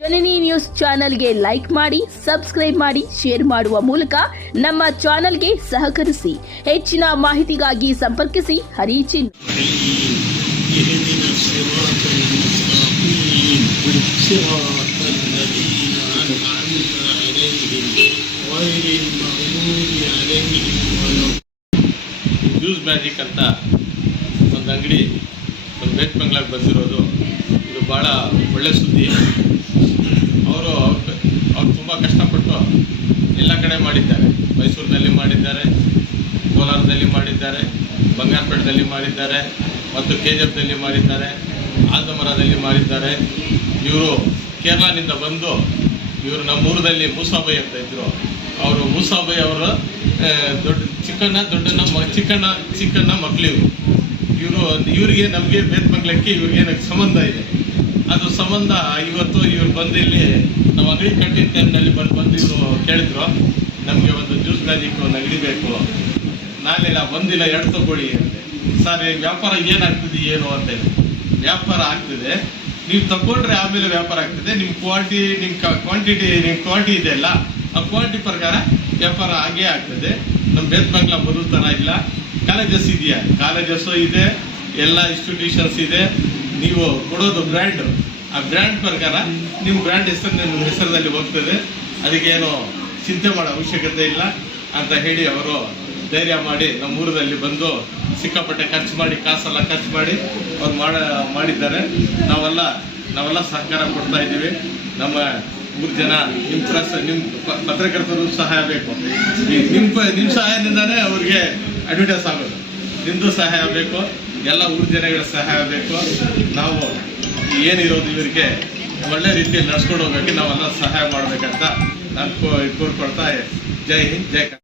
ಜನನಿ news ಚಾನೆಲ್ಗೆ like ಮಾಡಿ, subscribe ಮಾಡಿ, ಶೇರ್ ಮಾಡುವ ಮೂಲಕ ನಮ್ಮ ಚಾನೆಲ್ಗೆ ಸಹಕರಿಸಿ. ಹೆಚ್ಚಿನ ಮಾಹಿತಿಗಾಗಿ ಸಂಪರ್ಕಿಸಿ ಹರಿಚಿನ್. ಜ್ಯೂಸ್ ಮ್ಯಾಜಿಕ್ ಅಂತ ಒಂದು ಅಂಗಡಿ ಒಂದು ಬೇತ್ ಬಂಗ್ಲಾಗೆ ಬಂದಿರೋದು ಇದು ಭಾಳ ಒಳ್ಳೆ ಸುದ್ದಿ. ಅವರು ತುಂಬ ಕಷ್ಟಪಟ್ಟು ಎಲ್ಲ ಕಡೆ ಮಾಡಿದ್ದಾರೆ. ಮೈಸೂರಿನಲ್ಲಿ ಮಾಡಿದ್ದಾರೆ, ಕೋಲಾರದಲ್ಲಿ ಮಾಡಿದ್ದಾರೆ, ಬಂಗಾರಪೇಟೆದಲ್ಲಿ ಮಾಡಿದ್ದಾರೆ ಮತ್ತು KGFದಲ್ಲಿ ಮಾಡಿದ್ದಾರೆ, ಆಲ್ದಮರದಲ್ಲಿ ಮಾಡಿದ್ದಾರೆ. ಇವರು ಕೇರಳನಿಂದ ಬಂದು ಇವರು ನಮ್ಮೂರದಲ್ಲಿ ಮೂಸಾಬೈ ಅಂತ ಇದ್ದರು. ಅವರು ಮೂಸಾಬೈ ಅವರ ಚಿಕ್ಕಣ್ಣ ಮಕ್ಕಳು ಇವರಿಗೆ ನಮಗೆ ಬೇತ್ ಬಂಗ್ಲಕ್ಕೆ ಇವ್ರಿಗೆ ಸಂಬಂಧ ಇದೆ. ಅದು ಸಂಬಂಧ ಇವತ್ತು ಇವ್ರು ಬಂದು ಇಲ್ಲಿ ನಾವು ಅಂಗಡಿ ಕಟ್ಟಿದ ಟೈಮ್ನಲ್ಲಿ ಬಂದು ಇವರು ಕೇಳಿದ್ರು, ನಮಗೆ ಒಂದು ಜ್ಯೂಸ್ ಮ್ಯಾಜಿಕ್ ಒಂದು ಅಂಗಡಿ ಬೇಕು. ನಾನಿಲ್ಲ ಬಂದಿಲ್ಲ, ಎರಡು ತಗೊಳ್ಳಿ ಅಂತೆ. ಸರ್ ವ್ಯಾಪಾರ ಏನಾಗ್ತದೆ ಏನು ಅಂತ ಹೇಳಿ, ವ್ಯಾಪಾರ ಆಗ್ತದೆ, ನೀವು ತಗೊಂಡ್ರೆ ಆಮೇಲೆ ವ್ಯಾಪಾರ ಆಗ್ತದೆ. ನಿಮ್ಮ ಕ್ವಾಂಟಿಟಿ ಇದೆ ಅಲ್ಲ, ಆ ಕ್ವಾಂಟಿಟಿ ಪ್ರಕಾರ ವ್ಯಾಪಾರ ಆಗೇ ಆಗ್ತದೆ. ನಮ್ಮ ಬೇತ್ ಬಂಗ್ಲಾ ಬರುತ್ತನ ಇಲ್ಲ, ಕಾಲೇಜಸ್ ಇದೆಯಾ, ಕಾಲೇಜಸ್ಸು ಇದೆ, ಎಲ್ಲ ಇನ್ಸ್ಟಿಟ್ಯೂಷನ್ಸ್ ಇದೆ. ನೀವು ಕೊಡೋದು ಬ್ರ್ಯಾಂಡ್, ಆ ಬ್ರ್ಯಾಂಡ್ ಪ್ರಕಾರ ನಿಮ್ಮ ಬ್ರ್ಯಾಂಡ್ ನಿಮ್ಮ ಹೆಸರಿನಲ್ಲಿ ಹೋಗ್ತದೆ. ಅದಕ್ಕೇನು ಚಿಂತೆ ಮಾಡೋ ಅವಶ್ಯಕತೆ ಇಲ್ಲ ಅಂತ ಹೇಳಿ ಅವರು ಧೈರ್ಯ ಮಾಡಿ ನಮ್ಮೂರಲ್ಲಿ ಬಂದು ಸಿಕ್ಕಾಪಟ್ಟೆ ಕಾಸೆಲ್ಲ ಖರ್ಚು ಮಾಡಿ ಅವ್ರು ಮಾಡಿದ್ದಾರೆ. ನಾವೆಲ್ಲ ಸಹಕಾರ ಕೊಡ್ತಾ ಇದ್ದೀವಿ. ನಮ್ಮ 3 ಜನ ನಿಮ್ಮ ಪತ್ರಕರ್ತರು ಸಹಾಯ ಬೇಕು. ನಿಮ್ಮ ಸಹಾಯದಿಂದಾನೇ ಅವ್ರಿಗೆ ಅಡ್ವರ್ಟೈಸ್ ಆಗೋದು. ನಿಮ್ಮದು ಸಹಾಯ ಬೇಕು, ಎಲ್ಲ ಊರು ಜನಗಳ ಸಹಾಯ ಬೇಕು. ನಾವು ಏನಿರೋದು ಇವರಿಗೆ ಒಳ್ಳೆ ರೀತಿಯಲ್ಲಿ ನಡ್ಸ್ಕೊಂಡು ಹೋಗೋಕ್ಕೆ ನಾವೆಲ್ಲ ಸಹಾಯ ಮಾಡಬೇಕಂತ ನಾನು ಕೋರ್ಕೊಳ್ತಾ. ಜೈ ಹಿಂದ್, ಜೈ ಕರ್ನಾಟಕ.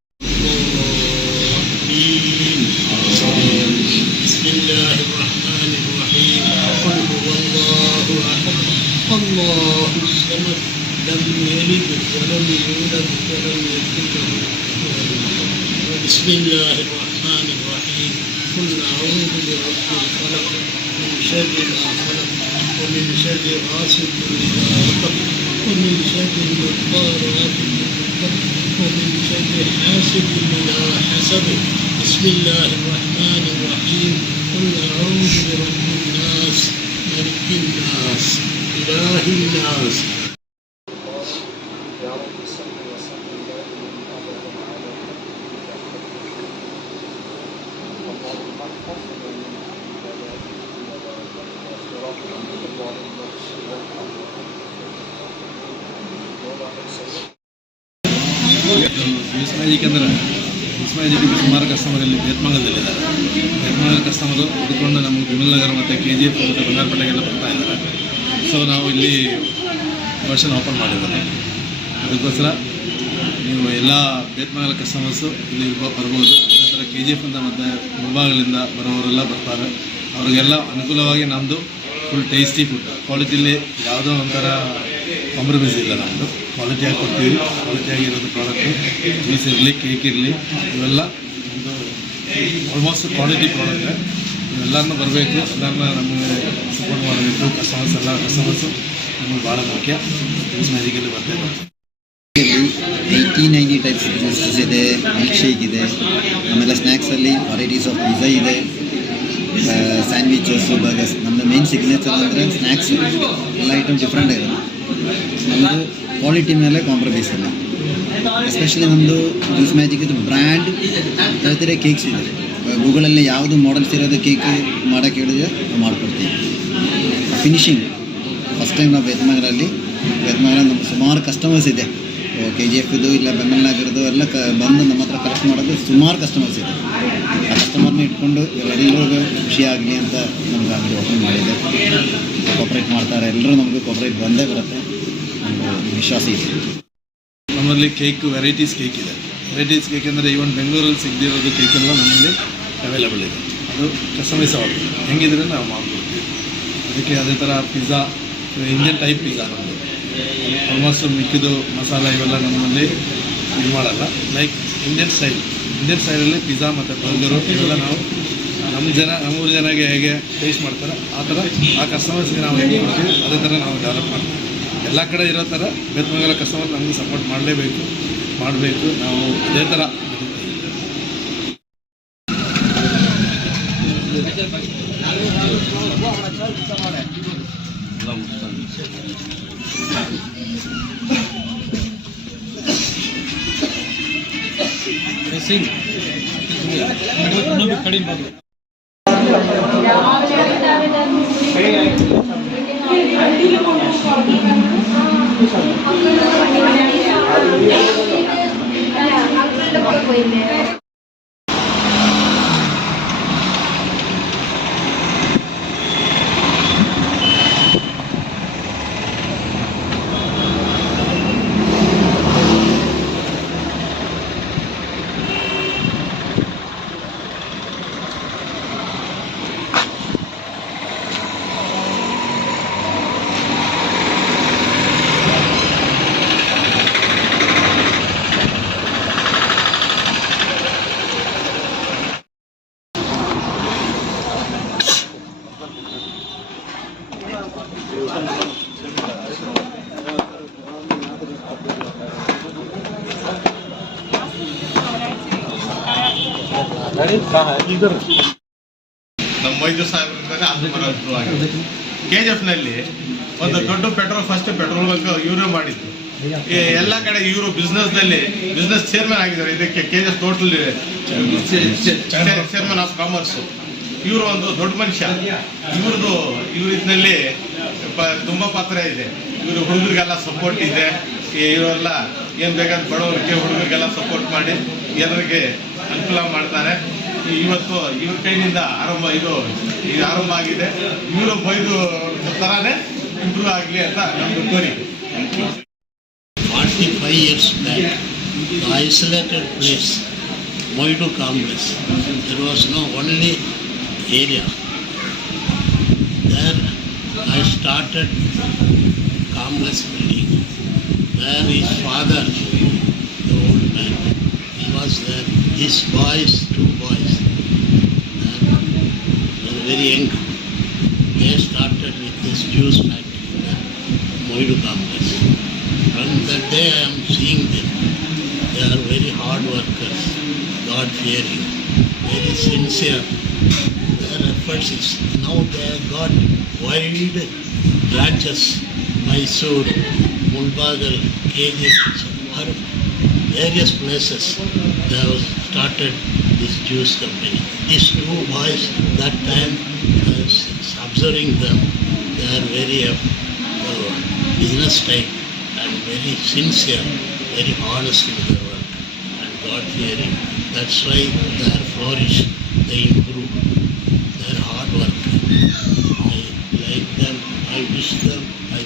لم يلد ولم يولد ولم يكن له بسم الله الرحمن الرحيم. قل أعوذ برب الفلق من شر ما خلق ومن شر غاسق إذا وقب ومن شر النفاثات في العقد ومن شر حاسد إذا حسد. بسم الله الرحمن الرحيم. قل أعوذ برب الناس ملك الناس إله الناس. ಜ್ಯೂಸ್ ಮ್ಯಾಜಿಕ್ ಅಂದರೆ ಸುಮಾರು ಕಸ್ಟಮರ್ ಇಲ್ಲಿ ಬೇತ್ಮಂಗಲದಲ್ಲಿದ್ದಾರೆ. ಬೇತ್ಮಂಗಲ ಕಸ್ಟಮರು ಹುಡುಕೊಂಡು ನಮಗೆ ವಿಮಲನಗರ ಮತ್ತು KGF ಮತ್ತು ಬಂಗಾರಪೇಟೆಗೆಲ್ಲ ಬರ್ತಾ ಇದ್ದಾರೆ. ಸೊ ನಾವು ಇಲ್ಲಿ ವರ್ಷನ್ ಓಪನ್ ಮಾಡಿದ್ದಾರೆ. ಅದಕ್ಕೋಸ್ಕರ ನೀವು ಎಲ್ಲ ಬೇತ್ಮಂಗಲ ಕಸ್ಟಮರ್ಸು ಇಲ್ಲಿ ಬರ್ಬೋದು. ಅದೇ ಥರ KGF ಅಂತ ಮತ್ತು ಮುಂಭಾಗಗಳಿಂದ ಬರೋವರೆಲ್ಲ ಬರ್ತಾರೆ. ಅವ್ರಿಗೆಲ್ಲ ಅನುಕೂಲವಾಗಿ ನಮ್ಮದು ಫುಲ್ ಟೇಸ್ಟಿ ಫುಡ್, ಕ್ವಾಲಿಟಿಲಿ ಯಾವುದೋ ಒಂಥರ ಕಾಂಪ್ರಮೈಸ್ ಇಲ್ಲ. ನಮ್ಮದು ಕ್ವಾಲಿಟಿಯಾಗಿ ಕೊಡ್ತೀವಿ. ಕ್ವಾಲಿಟಿಯಾಗಿರೋದು ಪ್ರಾಡಕ್ಟು, ಜ್ಯೂಸ್ ಇರಲಿ, ಕೇಕ್ ಇರಲಿ, ಇವೆಲ್ಲ ಒಂದು ಆಲ್ಮೋಸ್ಟ್ ಕ್ವಾಲಿಟಿ ಪ್ರಾಡಕ್ಟ್. ಇವೆಲ್ಲರನ್ನೂ ಬರಬೇಕು, ಎಲ್ಲರನ್ನ ನಮಗೆ ಸಪೋರ್ಟ್ ಮಾಡಬೇಕು. ಕಸ್ಟಮರ್ಸು ನಮಗೆ ಭಾಳ ಮುಖ್ಯ. ಜ್ಯೂಸ್ ಮ್ಯಾಜಿಕಲ್ಲಿ ಬರ್ತೇವೆ. 80-90 ಟೈಪ್ಸ್ ಜ್ಯೂಸಸ್ ಇದೆ, ಮಿಲ್ಕ್ ಶೇಕ್ ಇದೆ, ಆಮೇಲೆ ಸ್ನ್ಯಾಕ್ಸಲ್ಲಿ ವೆರೈಟೀಸ್ ಆಫ್ ಪಿಜ್ಜಾ ಇದೆ, ಸ್ಯಾಂಡ್ವಿಚಸ್ಸು, ಬರ್ಗರ್ಸ್. ನಮ್ಮದು ಮೇನ್ ಸಿಗ್ನೇಚರ್ ಅಂದರೆ ಸ್ನ್ಯಾಕ್ಸು. ಎಲ್ಲ ಐಟಮ್ ಡಿಫ್ರೆಂಟ್ ಇರೋದು. ನಮ್ಮದು ಕ್ವಾಲಿಟಿ ಮೇಲೆ ಕಾಂಪ್ರಮೈಸ್ ಇಲ್ಲ. ಎಸ್ಪೆಷಲಿ ನಮ್ಮದು ಜ್ಯೂಸ್ ಮ್ಯಾಜಿಕ್ದು ಬ್ರ್ಯಾಂಡ್ ಹೇಳ್ತಿರೋ ಕೇಕ್ಸ್ ಇದೆ. ಗೂಗಲಲ್ಲಿ ಯಾವುದು ಮಾಡಲ್ಸ್ ಇರೋದು ಕೇಕ್ ಮಾಡೋಕ್ಕೆ ಹೇಳಿದ್ರೆ ನಾವು ಮಾಡಿಕೊಡ್ತೀವಿ. ಫಿನಿಶಿಂಗ್ ಫಸ್ಟ್ ಟೈಮ್ ನಾವು ಬೇತ್ಮಂಗಲಲ್ಲಿ ನಮ್ಗೆ ಸುಮಾರು ಕಸ್ಟಮರ್ಸ್ ಇದೆ. KGFದು ಇಲ್ಲ ಬೆಂಗಳೂರಿನಗರದ್ದು ಎಲ್ಲ ಬಂದು ನಮ್ಮ ಹತ್ರ ಕಲೆಕ್ಟ್ ಮಾಡೋದು ಸುಮಾರು ಕಸ್ಟಮರ್ಸ್ ಇದೆ. ಆ ಕಸ್ಟಮರ್ನ ಇಟ್ಕೊಂಡು ಎಲ್ಲರಿಗೂ ಖುಷಿಯಾಗಲಿ ಅಂತ ನಮ್ಗೆ ಅಂಗಡಿ ಓಪನ್ ಮಾಡಿದೆ. ಕೋಪ್ರೇಟ್ ಮಾಡ್ತಾರೆ, ಎಲ್ಲರೂ ನಮಗೆ ಕೋಪ್ರೇಟ್ ಬಂದೇ ಬರುತ್ತೆ, ನಮಗೆ ವಿಶ್ವಾಸ ಇದೆ. ನಮ್ಮಲ್ಲಿ ಕೇಕ್ ವೆರೈಟೀಸ್ ಕೇಕ್ ಇದೆ. ವೆರೈಟೀಸ್ ಕೇಕ್ ಅಂದರೆ ಈವನ್ ಬೆಂಗಳೂರಲ್ಲಿ ಸಿಗದಿರೋದು ಕೇಕೆಲ್ಲ ನಮ್ಮಲ್ಲಿ ಅವೈಲೇಬಲ್ ಇದೆ. ಅದು ಕಸ್ಟಮೈಸ್ ಆಗುತ್ತೆ, ಹೆಂಗಿದ್ರೆ ನಾವು ಮಾಡ್ಕೊಡ್ತೀವಿ. ಅದಕ್ಕೆ ಅದೇ ಥರ ಪಿಜ್ಜಾ, ಇಂಡಿಯನ್ ಟೈಪ್ ಪಿಜ್ಜಾ ನಮ್ಮದು. ಆಲ್ಮೋಸ್ಟ್ ಮಿಕ್ಕಿದು ಮಸಾಲ ಇವೆಲ್ಲ ನಮ್ಮಲ್ಲಿ ಇದು ಮಾಡಲ್ಲ. ಲೈಕ್ ಇಂಡಿಯನ್ ಸ್ಟೈಲಲ್ಲಿ ಪಿಜ್ಜಾ ಮತ್ತು ಬರ್ಗರು ಇವೆಲ್ಲ ನಾವು ನಮ್ಮೂರು ಜನಗೆ ಹೇಗೆ ಟೇಸ್ಟ್ ಮಾಡ್ತಾರೆ ಆ ಥರ ಆ ಕಸ್ಟಮರ್ಸ್ಗೆ ನಾವು ಹೆಂಗೆ ಕೊಡ್ತೀವಿ ಅದೇ ಥರ ನಾವು ಡೆವಲಪ್ ಮಾಡ್ತೀವಿ. ಎಲ್ಲ ಕಡೆ ಇರೋ ಥರ ಬೇತ್ಮಂಗಲ ಕಸ್ಟಮರ್ ನಮಗೂ ಸಪೋರ್ಟ್ ಮಾಡಲೇಬೇಕು, ನಾವು ಅದೇ ಥರ ನಮ್ಮ ವೈದ್ಯ ಸಾಹೇಬರಿಂದಲೇ ಅದು ಬರೋದು ಆಗಿದೆ. KGF-ನಲ್ಲಿ ಒಂದು ದೊಡ್ಡ ಪೆಟ್ರೋಲ್ ಬಂಕ್ ಇವರೇ ಮಾಡಿದ್ದು. ಎಲ್ಲ ಕಡೆ ಇವರು ಬಿಸ್ನೆಸ್ ಚೇರ್ಮನ್ ಆಗಿದ್ದಾರೆ. ಇದಕ್ಕೆ KGF total chairman of commerce. ಇವರು ಒಂದು ದೊಡ್ಡ ಮನುಷ್ಯ. ಇವ್ರಿದ್ನಲ್ಲಿ ತುಂಬ ಪಾತ್ರ ಇದೆ. ಇವರು ಹುಡುಗರಿಗೆಲ್ಲ ಸಪೋರ್ಟ್ ಇದೆ. ಇವರೆಲ್ಲ ಏನು ಬೇಕಾದ ಬಡವರಿಗೆ ಹುಡುಗರಿಗೆಲ್ಲ ಸಪೋರ್ಟ್ ಮಾಡಿ ಎಲ್ಲರಿಗೆ ಅನುಕೂಲ ಮಾಡ್ತಾರೆ. ಇವತ್ತು ಇವ್ರ ಕೈನಿಂದ ಆರಂಭ ಆಗಿದೆ. ಇವರು ಬೈದು ಥರನೇ ಇಂಪ್ರೂವ್ ಆಗಲಿ ಅಂತ ನಮ್ಮದು ಕೋರಿಕೆ. 45 years back, the isolated place, Moidu complex, there was no only area. There I started complex building. There his father, the old man, he was there. His boys, 2 boys, they were very young. They started with this juice factory in the Moidu complex. From that day I am seeing them. They are very hard workers, God-fearing, very sincere. Their efforts is now they have got wide branches, Mysore, Mulbagal, KGF, various places. They have started this juice company. These 2 boys, that time I was observing them, they are very business type and very sincere, very honest in their work and God-fearing. That's why they are flourish, they improve, they are hard work. I like them, I wish them, I